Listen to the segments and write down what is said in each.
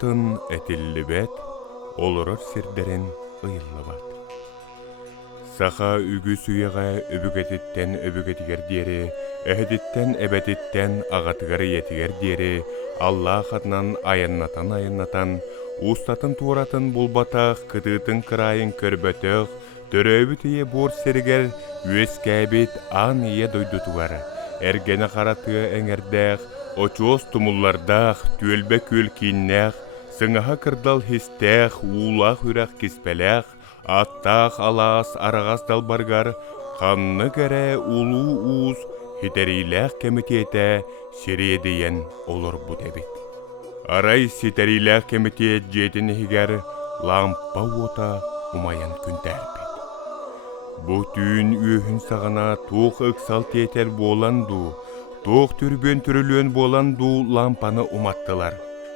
атын этиллибет, олорор сирдерин ыйыллыбат. Саха үгү суяга өбүгетиттен өбүгетигер диери, эхедиттен эбетиттен агатыгар етигер диери, Аллах атынан айыннатан, устатын тууратын булбатах, кытыытын кырайын көрбөтөх, төрөбүтие бур сиригер, үескәбит ан ие дойдутугар, эргене қаратыа эңердэх, очуос тумуллардах, түөлбе күл киннэх, сыңаха кырдал хистэх, уулах үрэх киспелэх, аттах алаас арагас далбаргар, ханны кәрі улу уз, хитерилэх кемитете сириедиен олор бутебит. Арай ситерилэх кемитет жетini хигер лампа ота умаян күнтәрбит. Бу түйін үйхін сағана туқ ықсал тетер боланду, туқ түрбен түрілен боланду лампаны уматтылар.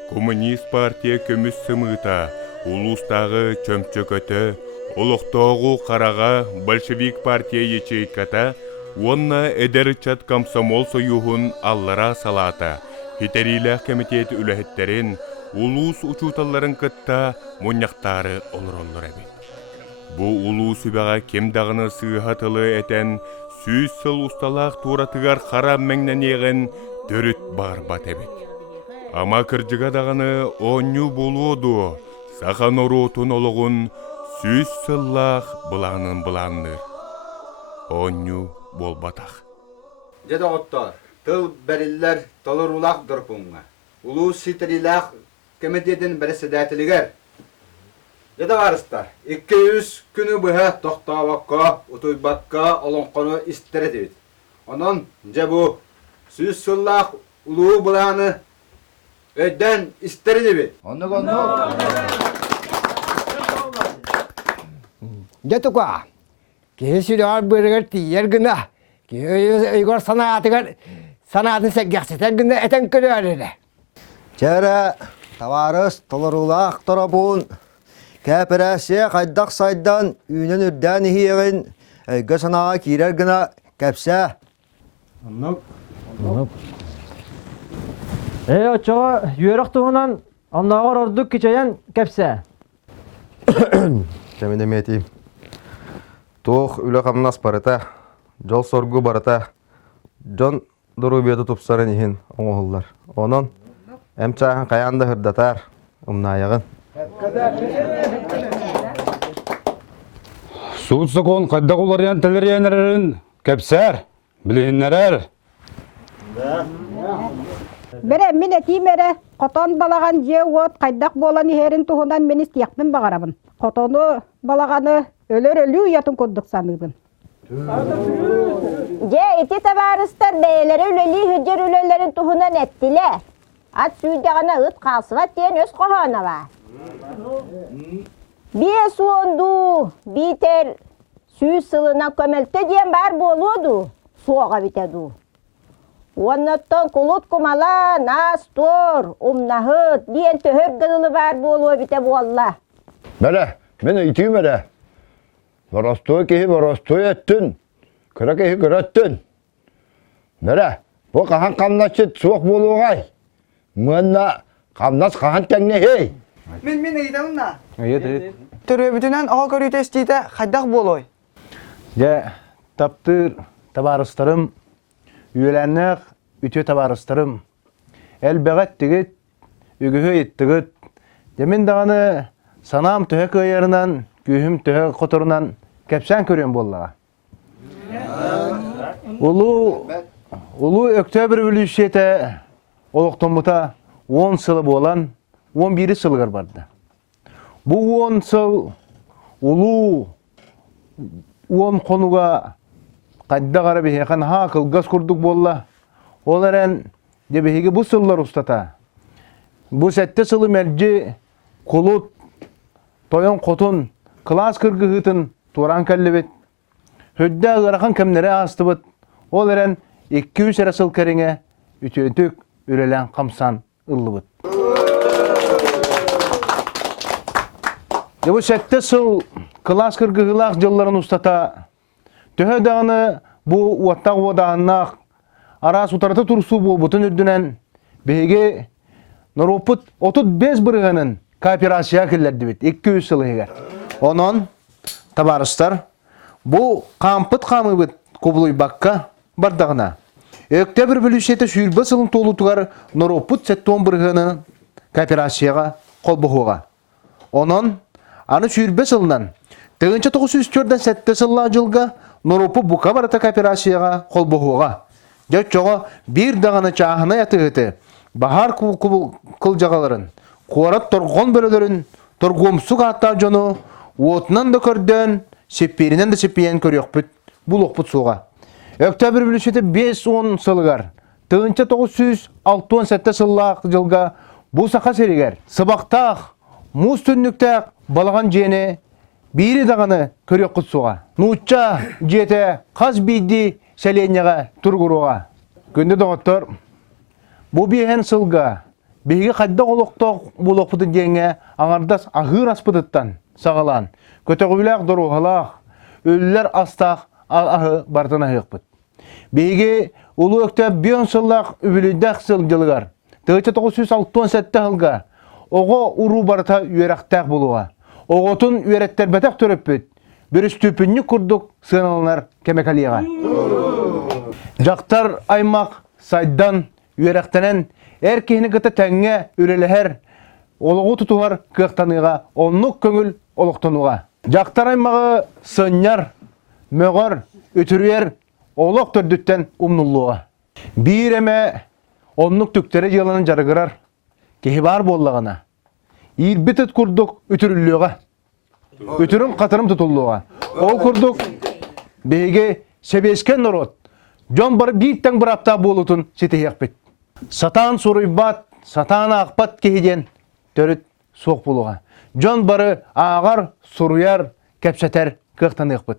Коммунист партия көміс сымыта, улустағы чөмчөкөті, олықтоғу қараға большевик партия ячейката, онна эдерчат комсомол союхун аллара салата, хитерилэх комитет үлэхеттерин, улус учуталларын кытта муньяқтары олыр әбет. Бу улус үбәға кемдағыны сыйхатылы әтен, сүйіз сыл усталақ туратыгар қара мәңнен еген дөріт барбат әбет. Ама кыржыға дағыны оню болуоду, сақан орутун олығын сүйіз сыллақ бұланыр. Оню болбатақ. Деді оттар, тыл бәрілер толыр улақ дұрпыңға. Улус ситерилақ комитетін бірісі дәтілігер. Деді арыстар, 200 күні бұға тоқтаваққа, ұтойбаққа олонқоны істері дейд. Онын жабу сүз сыллақ улуу бұланы өйден істері дейд. Деді қуа, кейсілер бұрығыр тиер күні, кейгор санатын сәггәксетер күні әтен күні әрі. Чәрі, таварыс, толырулақ тұрабуын, кәпірәсе қайдақ сайдан үйнен үрдән ехеген өйгі санаға кейрер күні кәпсә. Очоға үйеріқ тұғынан аннағар ордық кечайан кәпсә. Кәмінде метейм. Тоқ үлі қамнас барыта, жол соргу барыта, жон дұру беті тұпсарын ехін оңғылдар. Оның әмчағын қаянды хүрдатар, ұмнайығын. Суутсыкон қайдақ олариян тәлерейенерін кәпсәр, білейіннерер. Бере мен әтеймері, қотон балаған же от қайдақ болан ерін тұғынан мен істияқпен бағарабын. Қотоны балағаны өлөр-өлі ұятын көддік санығын. Же ити табарыстар бәйлері өлелі хүджер өлелерін тұғынан әттілі. Ат сүйдеғана ұт қалсыға тен өз қоғаны бар. Бие суонду, битер сүй сылына көмелті ден бар болуду, суаға бітеду. Оннаттан кулут кумала, нас тор, умнахыт, ден төхөр гылы бар болуы біте болла. Мәлі, мен үйтейм әлі. Боростой кейі боростой әттін, күрі кейі күрәттін. Мәлі, бұл қахан қамнатшыт суық болуғай. Мұнна қамнас қахан тәңне хей. Мен үйдемінна. Түрөбітінен ағал көрітес дейді қайдақ болуй. Таптыр табарыстарым, үйеләннәқ үтө табарыстарым. Әлбәғат тігіт, үгігі еттігіт. Демен дағаны санам түхі көйерінен, күйім түхі құтырынан кәпсән көрен боллаға. Улу өктөбір үлішеті олықтың бұта 10 сылы болан, 11 сылғыр барды. Бұл 10 сыл улу 10 қонуға қайда қарап еқан хақыл газ күрдік болла. Олар ән дебеге бұл сыллар ұстата. Бұл сәтті сылы мәлже құлыт, тойын қотын, класс кіргіғытын туран кәлі Хөдді ағырақын кәмнері асты бұд. Олар ән 200 әрі кәріңе үтөтік үрелен қамсан ұлы бұд. Бұл сәтті сыл класс кіргіғылақ жылларын ұстата. Төхі дағыны бұл уаттақ одағынақ арас ұтарты тұрсу бұл бұтын үрдінен бейге Noroput 35 bırığının kooperasiya kellerdi bit 200 yıl eger. Onun tabarыстар bu kampıt kamı bit kubuluy bakka bardağına. Öktebir bölüşete sürbe sılın tolu tugar Noroput 7 bırığının kooperasiyaga kol buhuğa. Onun anı sürbe sılından Тыгынча 904-ден 7 сылла жылга Норопу бука барата кооперацияга кол буhuğa. Жочого бир даганы чаахына ятыгыты. Bahar kılcağaların, kuarat torgon bölelerin, torgomsuk hatta jonu, otnan da kördön, sepirinden de sepiyen körüyokpüt, bulokput suğa. Öktebir bülüşeti 5-10 sılgar, tığınça 967 sıllar жылга bu saka seriger. Sıbaktağ, muz tünnüktağ, balagan jene, biri dağını körüyokput suğa. Nuçça jete, kaz biydi selenyaga turguruğa. Günde doğuttur, bu bihen sılga, bihi kadda oluktoq bulokputun jenge, ağardas ahır aspıdıttan sağalan, kötөгүләк doruğalaq, ölüler astaq ahı bartana hıqpıt. Bihi ulu ökte biyon sılaq übülüdək sıl jılgar, 967 hılga, oğo uru barta üyerektaq buluğa. Oğotun üyeretler betek töröppüt, bir üstüpünni kurduk sığınalınar kemekaliyağa. Jaktar aymaq saydan üyerektenen erkehini gıta tenge üreleher, oluğu tutuğar kıqtanıға, onluk köngül oluqtanuğa. Jaktar aymağı sığınyar, möğür, ötürüyer, oluq tördütten umnulluğa. Bir eme onluk tüktere yılanın jarıgırar, kehibar bollağına. İlbitit kurduk ütürüllüğe. Ütürün katırım tutulluğa. Ol kurduk, beyge sebesken norot. Jon barı bitten bir hafta bolutun sitehiyek bit. Satan suruybat, satan akbat kehiden törüt soğuk buluğa. Jon barı ağar, suruyar, kepseter, kıqtanıyek bit.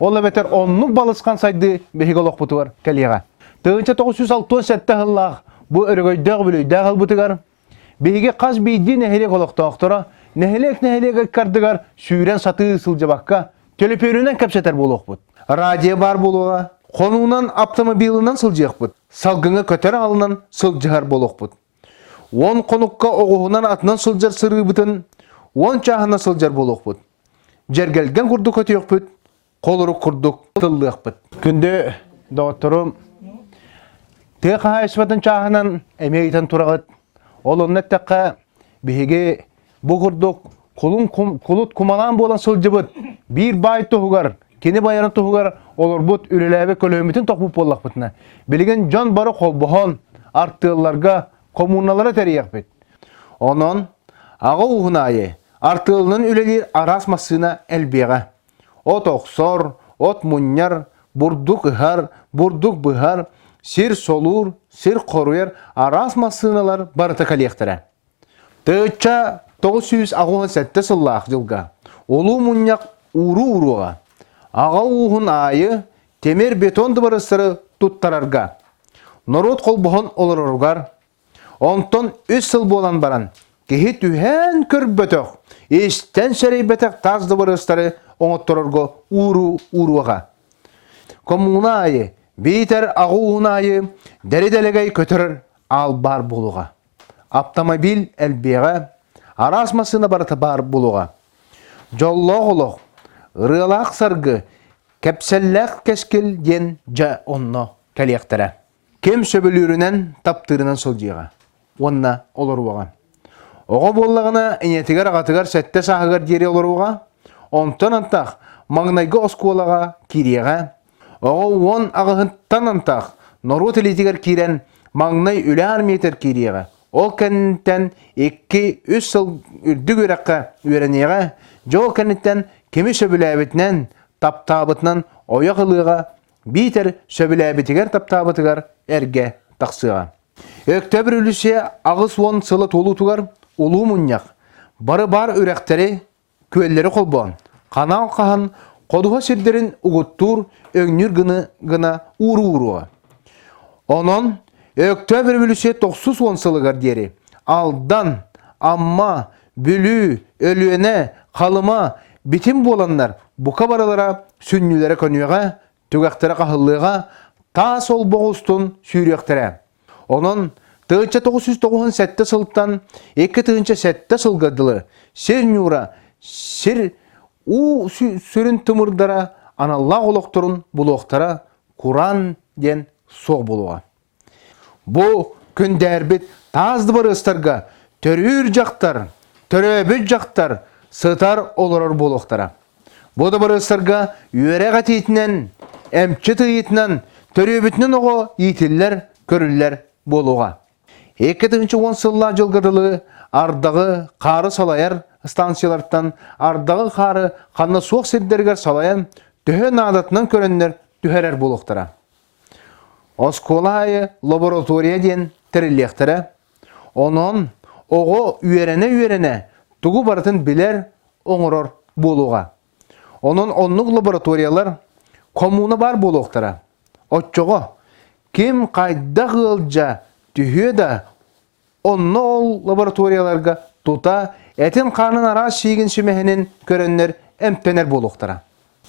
Ola beter onluk balıskan saydı behigolok butu var keliyağa. Tığınca 967 hıllağ bu örgöydağ bülüydağ hılbutugar. Beyge qaz beydi nehelek oloqtağıqtıra, nehelek kardıgar sүйрен satı sılca bakka, telepöründen kapseter buluq bud. Radyo bar buluğa, konuğundan avtomobilinden sılcıyaq bud. Salgını köter alınan sılcıgar buluq bud. 10 konukka oğuğundan atından sılcar sırı butun, 10 çahına sılcar buluq bud. Jergelgen kurduk kötüyok bud, koluruk kurduk tıllıyaq bud. Günde doğutturum, teqa esvatın çahınan emeyten turağıt, Olun netteqa bihige bu kurduk kulut kumalan bolan sılcıbıt bir bay tohugar keni bayaran tohugar olur but ürelebe kölömütün topup bollaq butna. Bilgen jon barı kolbohon arttığıllarga komunalara teriyaq bit. Onun ağa uğunayı arttığılının ülelir arasmasına elbiyağa. Ot oqsor, ot munyar, burduk ıhar, burduk bıhar, sir solur, sir koruyar, arasmasınalar barıta kaliyaktıra. Tığıtça 967 sılлах жылга, olu munyak uru-uruğa, ağa uğun ayı, temir beton dıbarısları tuttararga. Norot kolboğun olururgar, onton 3 sıl bolan baran, kehi tühen kör bötök, esten serey betek taz dıbarısları oğuttururga uru-uruğa. Komuna ayı, biter ağuğuna ayı, deri-delegay kötürür al bar buluğa. Avtomobil elbiyağa, arasmasına barıta bar buluğa. Jolloğuluq, ırılaq sargı, kepsellaq keskil yen ja onno kaliyaqtara. Kem söbülürünen taptırınan sılcığa. Onna olur boğan. Oğa bollağına enyetigar ağatıgar sette sahıgar jeri olur boğa. Ontan antaq, mağnayga oskolağa kiriyağa. Oğa on ağıhıntan antaq, norut elitigar kiren mağnay üle armiyeter kiriyağa. O kentten 2-3 sıl ürdü görekka üreniyega, jo kentten kemi söbüläbitnen, taptabıtnan oyaqılыга, biter söbüläbitiger taptabıtıgar erge taqsıga. Öktebir ülüse ağız 10 sılı tolutugar ulu munyak. Barı bar ürekteri, köelleri kolboğan. Kanal qahan, koduğa sirderin uğuttur, ögnür gına uru-uruğa. Onun Öktebir bülüse 910 sılıgar deri. Aldan, amma, bülü, ölüene, kalıma, bitim bolanlar bu kabaralara, sünnülere konuyuğa, tügaktere kahıllığa, ta sol boğustun sürüyaktere. Onun тыынча 997 сылттан 2 тыынча 7 сылгадылы сер нюра сер у сүрін тымырдара аналла олоқтырын бұлоқтара Куран ден соқ болуға. Бұ күндәрбет тазды бір ыстарға төрүр жақтар, төрөбіт жақтар сытар олырыр болуқтара. Бұды бір ыстарға үйере қатетінен, әмчі тыйетінен, төрөбітінен оғы етілер, көрілер болуға. 2010 сылла жылғыдылы ардағы қары салайар станциялардан ардағы қары қанна соқ сердергер салаян түхен адатынан көрінер түхерер болуқтара. Осколайы лаборатория ден тірілектірі, онын оғы үйерене тұғы барытын білер оңырор болуға. Onun onluk laboratuoriyalar komuna бар болуқтара. Отчоғы, кем қайда ғылжа түйе да онны ол лабораторияларға тута әтін қанын ара шейгін шемехінен көрінер әмптенер болуқтара.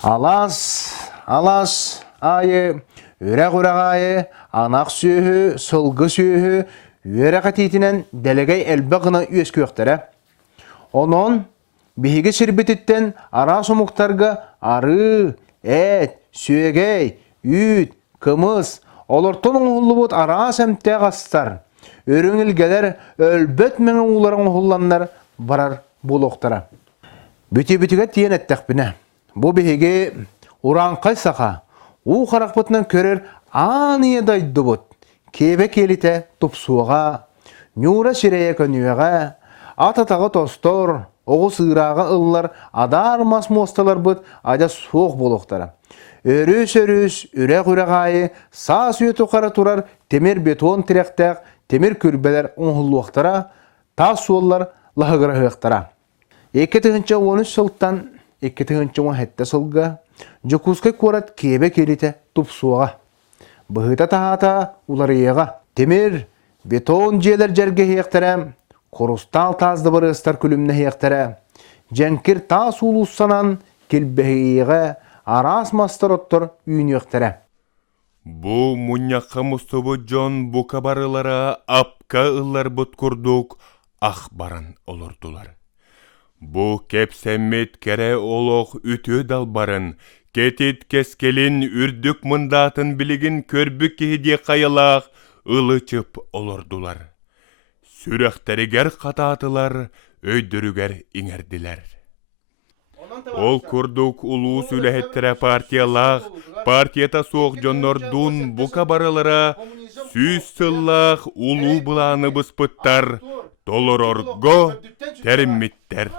Алас, айы, өрәқ айы, анақ сүйі, сылғы сүйі, өрәқ атетінен дәлегей әлбіғына өскі өқтара. Onun Биһиге сирбетиттен ара сомуктарга ары, әт, сүйегей, үйт, кымыз, олортон оңғылыбыт ара сәмтте ғастар. Өріңілгелер өлбөт мәңі уларын оңғыланнар барар болуқтара. Бүті-бүтіге тиен әттәқпіне. Бұ биһиге уран қайсаға, у қарақпытынан көрер аныя дайды бұд. Кебе келіте тұпсуға, нюра сирeye көнуеға, ататағы тостор, оғы сығыраға ыллар адар мас мосталар бұд айда соқ болуқтара. Өріс, үрәқ-үрәғайы, сас үйеті қара тұрар, темір бетон тіректәқ, темір күрбелер оңғылуақтара, тас суоллар лағығырағықтара. 2013 сылттан 2017 сылға жүкізгі көрат кебе келіте тұпсуға. Бұғыта тағата улар еға. Темір, бетон желер жерге хеқтәрі, Корустал тазды бір ыстар күлімні хеқтәрі, жәнкер тас улуссанан келбәйеға арас мастыр оттыр үйін еқтәрі. Бұ мұняққа мұстыбы жон бұқа барылара апқа ыллар бұт күрдік ақ баран олырдылар. Бұ кепсәммет кәрі олық үті далбарын, кетет кескелін үрдік мұндатын білігін көрбік кейде қайылақ ылы чып олырдылар. Сүрәқтәрігер қататылар, өйдірігер иңерділер. Ол күрдік ұлу сүләхеттірі партиялақ, партията соқ жоннордун бұқа барылара, сүз сыллақ ұлу бұланы бұспыттар, толырорго тәрімметтер.